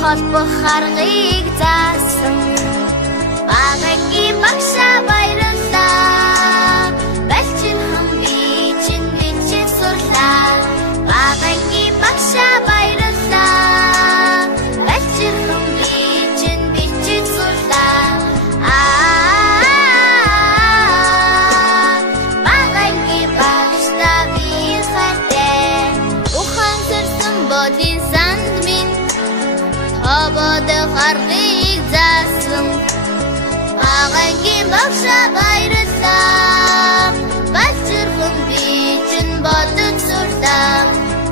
холбох аргыг заасан багангийн багшаа баярлалаа. Балчин хам би чинь сурлаа. Багангийн багшаа баярлалаа. Балчин хам би чинь сурлаа. Багангийн багшаа би хайртай. Ухан сэрсэн бодин санд минь Хободох аргыг заасан багангийн багшаа баярлалаа. Балчирхан би чинь бодож сурлаа.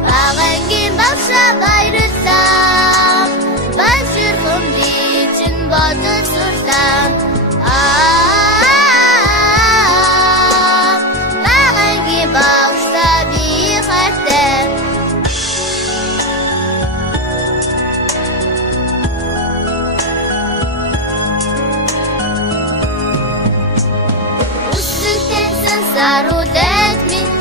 Багангийн багшаа баярлалаа. Балчирхан би чинь бодож сурлаа. Багангийн багшаа би хайртай. Сарудад минь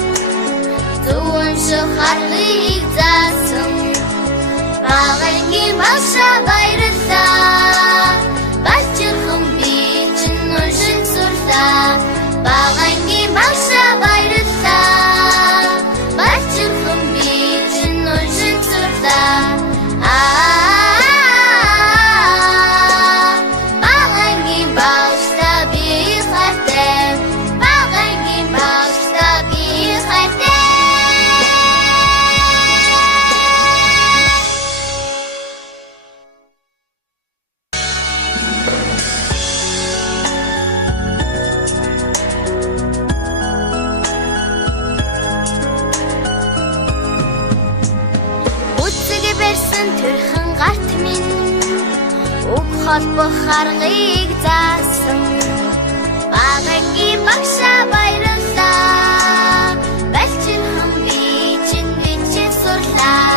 зүүн шохарлыг заасан багангийн багшаа баярлалаа. Балчирхан би чинь уншин сурлаа. Багангийн багшаа баярлалаа. Балчирхан би чинь уншин сурлаа. Багангийн багшаа би хайртай. Төрхөн гарт минь уг холбох аргыг заасан багангийн багшаа баярлалаа. Балчин хам би чинь сурлаа.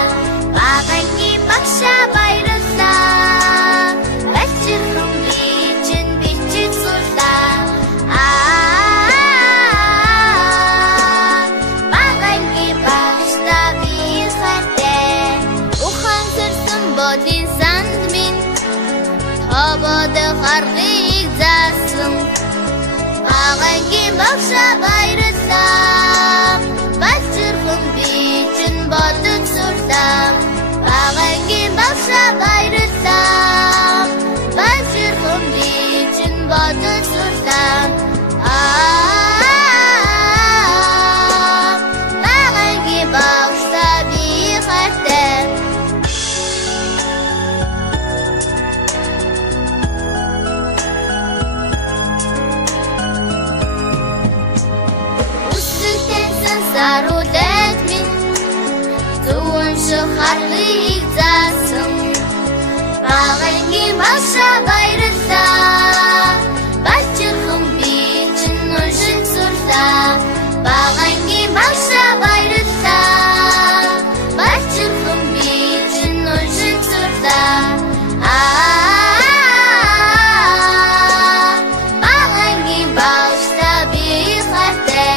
Багангийн багшаа баярлалаа. Балчин хам би чинь сурлаа. Багангийн багшаа би хайртай. Бодин санд минь Хободох аргыг заасан багангийн багшаа баярлалаа. Балчирхан би чинь бодож сурлаа. Багангийн багшаа баярлалаа. Балчирхан би чинь бодож сурлаа. Багангийн багшаа би хайртай. Сарудад минь зүүн шохарлыг заасан багангийн багшаа баярлалаа. Балчирхан би чинь уншин сурлаа. Багангийн багшаа баярлалаа. Балчирхан би чинь уншин сурлаа. Багангийн багшаа би хайртай.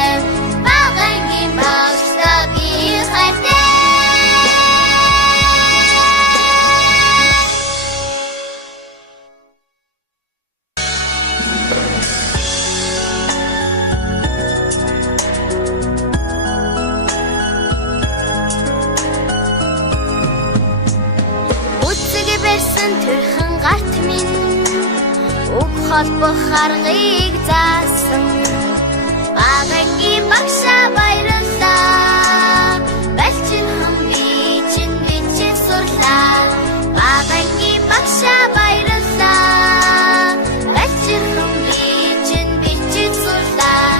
Төрхөн гарт минь уг холбох аргыг заасан багангийн багшаа баярлалаа. Балчин хам би чинь сурлаа. Багангийн багшаа баярлалаа. Балчин хам би чинь сурлаа.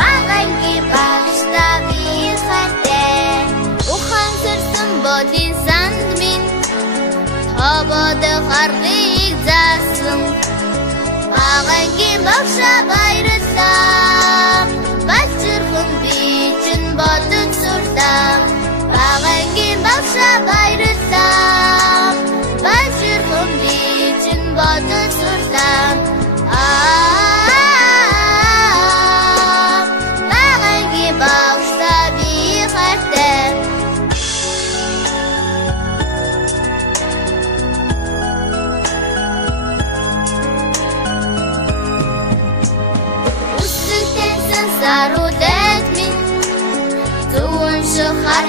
Багангийн багшаа би хайртай. Бодин санд минь Хободох аргыг заасан багангийн багшаа баярлалаа. Балчирхан би чинь бодож сурлаа. Багангийн багшаа баярлалаа. Балчирхан би чинь бодож сурлаа. Багангийн багшаа би хайртай. Заруулээд минь зүүн шахар